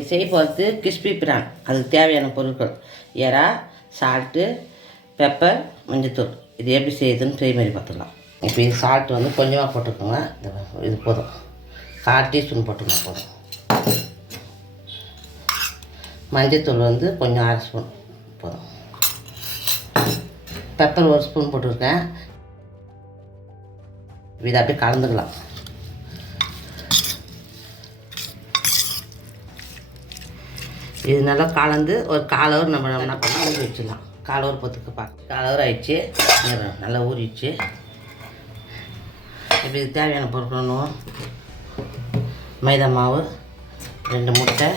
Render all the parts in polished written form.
இன்றைக்கி செய்ய போகிறது கிறிஸ்பி பிரான். அதுக்கு தேவையான பொருட்கள் எறா, சால்ட்டு, பெப்பர், மஞ்சத்தூள். இது எப்படி செய்யுதுன்னு செய்முறை பார்த்துக்கலாம். இப்போ இது சால்ட்டு வந்து கொஞ்சமாக போட்டுக்கோங்க. இது போதும், 1/4 டீஸ்பூன் போட்டுக்கோங்க போதும். மஞ்சத்தூள் வந்து கொஞ்சம் 1/2 ஸ்பூன் போதும். பெப்பர் 1 ஸ்பூன் போட்டிருக்கேன். இதை அப்படியே கலந்துக்கலாம். இது நல்லா கலந்து ஒரு 1/4 ஹவர் நம்ம என்ன பண்ணால் ஊறி வச்சிடலாம். 1/4 ஹவர் பொத்துக்கு 1/4 ஹவர் ஆயிடுச்சு. நல்லா ஊறிடுச்சு. இப்போ இது தேவையான பொருட்களும் மைதா மாவு, 2 முட்டை,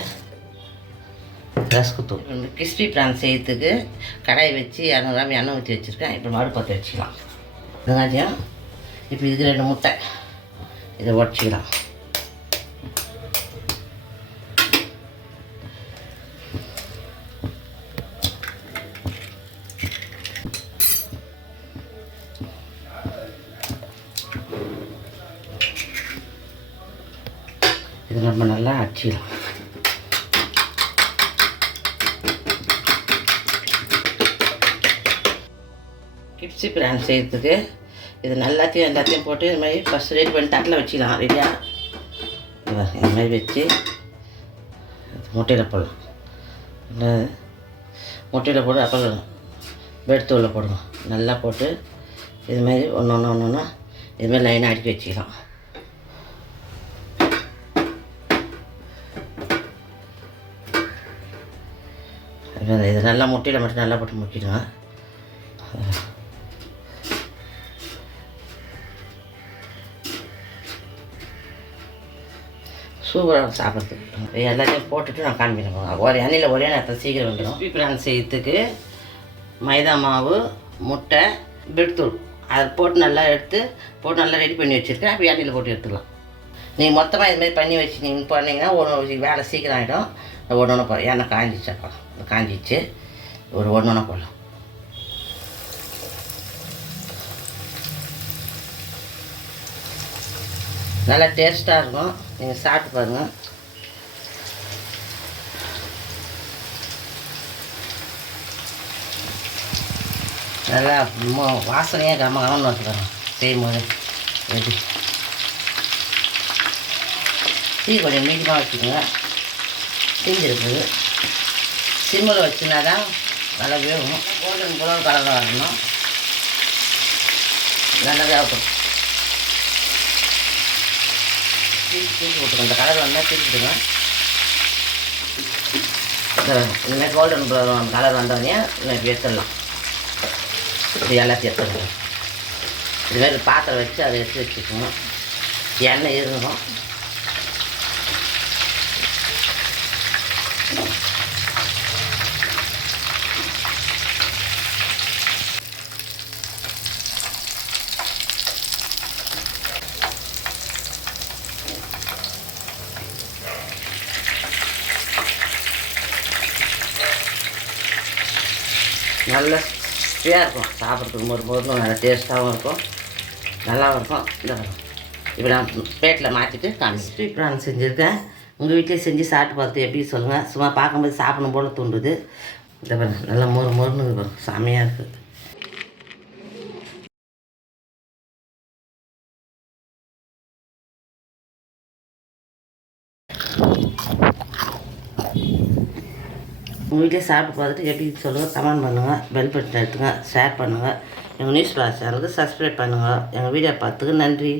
ரஸ்குத்தூள். இந்த கிறிஸ்பி பிரான் செய்யறதுக்கு கடாய் வச்சு 200 கிராம் எண்ணெய் ஊற்றி வச்சுருக்கேன். இப்போ மறு பற்ற வச்சுக்கலாம். வெங்காயம், இப்போ இது 2 முட்டை, இதை உடச்சிக்கலாம். இது நம்ம நல்லா அடிச்சிடலாம். கிப்ஸி பிரான் செய்கிறதுக்கு இது எல்லாத்தையும் போட்டு இது மாதிரி ஃபஸ்ட் ரெடி பண்ணி தட்டில் வச்சிடலாம். ரெடியாக இது மாதிரி வச்சு முட்டையில் போடலாம். முட்டையில் போட்டு அப்புறம் பிரெட் தூளில் போடணும். நல்லா போட்டு இது மாதிரி ஒன்று இதுமாதிரி லைனாக அடுக்கி வச்சுக்கலாம். இது நல்லா முட்டையில் மட்டும் நல்லா போட்டு முக்கிடுங்க. சூப்பராக சாப்பிட்றதுக்கு எல்லாத்தையும் போட்டுட்டு நான் காமிக்கிறேன். ஒரு எண்ணெயில் ஒரே நேரத்தில் சீக்கிரம் வந்துடும். கிறிஸ்பி பிரான் செய்யறதுக்கு மைதா மாவு, முட்டை, பிரெட் தூள் அதை போட்டு நல்லா ரெடி பண்ணி வச்சுருக்கேன். அப்போ எண்ணெயில் போட்டு எடுத்துக்கலாம். நீங்கள் மொத்தமாக இதுமாதிரி பண்ணி வச்சு நீங்கள் பண்ணிங்கன்னா ஒரு வேலை சீக்கிரம் ஆகிடும். ஒன்று போகிறேன். எண்ணெய் காஞ்சிச்சாப்பா, காஞ்சிச்சு. ஒரு ஒன்று போடலாம். நல்லா டேஸ்ட்டாக இருக்கும். நீங்கள் சாப்பிட்டு பாருங்கள். நல்லா வாசனையாக கமகமன்னு வச்சுக்கிறோம் செய்யும்போது. ரெடி டீ கொஞ்சம் மீடியமாக வச்சுக்கோங்க. தீஞ்சிருக்குது. சிம்மில் வச்சுனா தான் நல்லா வேகும். கோல்டன் ப்ரௌன் கலரில் வரணும். நல்லா வேகப்படும். தீ போட்டுக்கோங்க. இந்த கலர் வந்தால் திருப்பிடுங்க. இனிமேல் கோல்டன் ப்ரௌன் கலர் வந்தோடனே இன்னைக்கு எடுத்துடலாம். இது எல்லாத்தையும் எடுத்துடலாம். இதுமாதிரி பாத்திரம் வச்சு அதை எடுத்து வச்சுக்கணும். எண்ணெய் இருக்கும். நல்ல ஸ்டியாக இருக்கும். சாப்பிட்றதுக்கு ஒரு நல்லா டேஸ்ட்டாகவும் இருக்கும், நல்லாவும் இருக்கும். இந்த இப்போ நான் பிளேட்டில் மாற்றிட்டு கிறிஸ்பி பிரான் செஞ்சுருக்கேன். உங்கள் வீட்டிலே செஞ்சு சாப்பிட்டு பார்த்து எப்படி சொல்லுங்கள். சும்மா பார்க்கும்போது சாப்பிடணும் போல் தூண்டுது. இந்த பாருங்க நல்லா மொறுன்னு வரும். செமையாக இருக்குது. உங்கள் வீட்டிலே சாப்பிட்டு பார்த்துட்டு எப்படி சொல்லுங்கள். கமெண்ட் பண்ணுங்கள். பெல் பட்டன் எடுத்துங்க. ஷேர் பண்ணுங்கள். எங்கள் நியூஸ் கிளாஸ் சேனலுக்கு சப்ஸ்கிரைப் பண்ணுங்கள். எங்கள் வீடியோ பார்த்துக்கு நன்றி.